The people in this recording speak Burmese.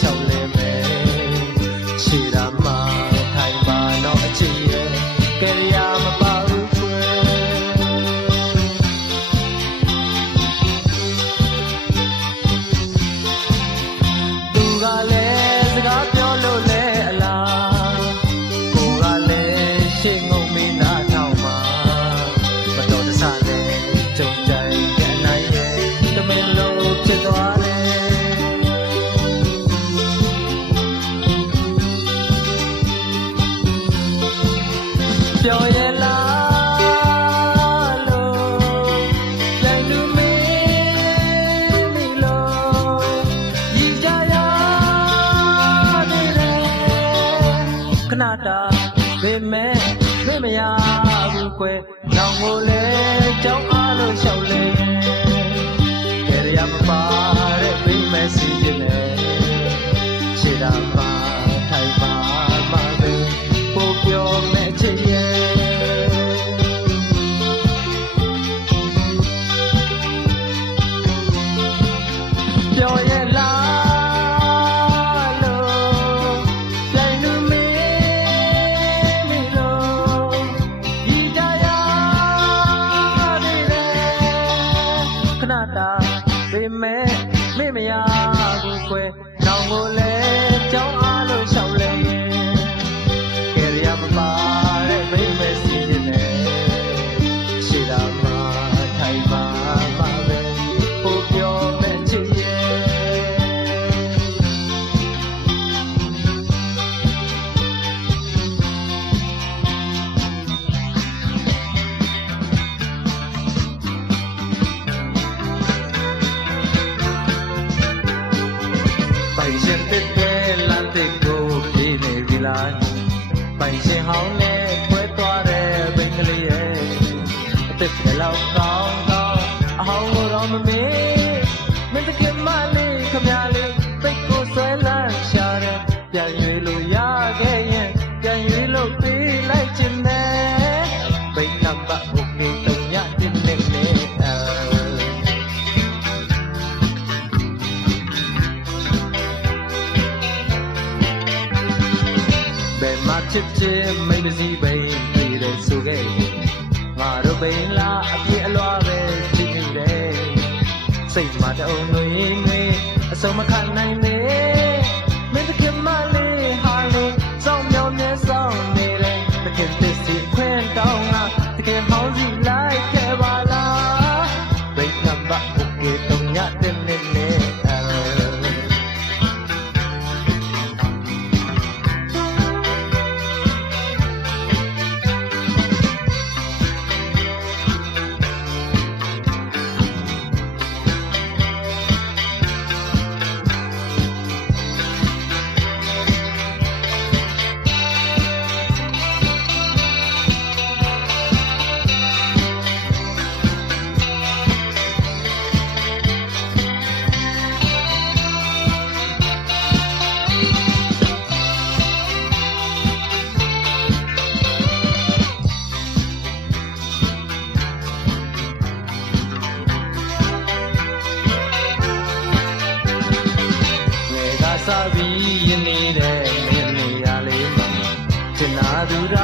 ရှောက်လဲမယ်ခြေရာမှာထိုင်ပါတော့အချစ်ရဲ့ကဲရမပါဘူးကွယ်သူကလည်းစကားပြောလို့လဲအလားကိုကလည်းရှင်းငုံမင်းနာထောင်မှာမတော်တဆနဲ့ကြုံကြိုင်တဲ့နိုင်ရဲ့တမင်လို့ဖြစ်သွားတယ်ပြောရလားလို့ပြန်လူမင်းမိလို့ရည်ကြရနေတယ်ခဏတာပေမဲ့မရဘူးကွယ်နောင်ကိုလဲကြောင်းအားလို့ရှောက်လဲကြရမပါတဲ့ပေမဲ့စီးနေတယ်ခြေတာမှာထိုင်ပါမှာပဲပို့ပြောမဲ့ချစ်ရဲ့ပြောရလားလို့ပြန်လူမင်းမိလို့ရည်ကြရနေတယ်ခဏတာပေမဲ့မရဘူးကွယ်နောင်ကိုလဲကြောင်းအားလို့ရှောက်လဲကဲရမပါတဲ့မိမဲစီးနေခြေတာမှာထိုင်ပါမှာပဲပို့ပြောမဲ့ချစ်ရဲ့ပိုင်ရှင်တဲ့လမ်းတဲ့ကိုပြေးနေပြီလားပိုင်ရှင်ဟောင်းနဲ့ခွဲသွားတဲ့ဘင်္ဂလီရဲ့အသက်ပဲလောက်ကောင်းအဟောင်းကိုတော့မမေ့မင်းတကယ်မလေးခမလေးပိတ်ကိုဆွဲလန်းရှာတယ်ပြန်ရွေးလို့ရခဲ့ရင်ပြန်ရွေးလို့ပေးလိုက်ခြင်းနဲ့ဘိတ်နံပါတ်โอเคတုံညတင်နေနေချစ်ချစ်မိမစီပိန်ပြီးတဲ့ဆိုခဲ့ငါတို့ပိန်လာအပြည့်အလွားပဲချစ်နေတယ်စိတ်မှာတုံးတွေအစုံမခံနိုင်နဲ့မင်းတခင်မလေးဟာလေးစောင်းမြောင်းနဲ့စောင်းနေတယ်တခင်သစ်စီခွင့်တောင်းတာတခင်ဟောင်းစီလိုက်ခဲ့ပါလားဘိတ်နံပါတ်โอเคတုံညတင်နေနေစာပြီးရနေတဲ့မင်းနေရလေးမှာကျင်နာသူရာ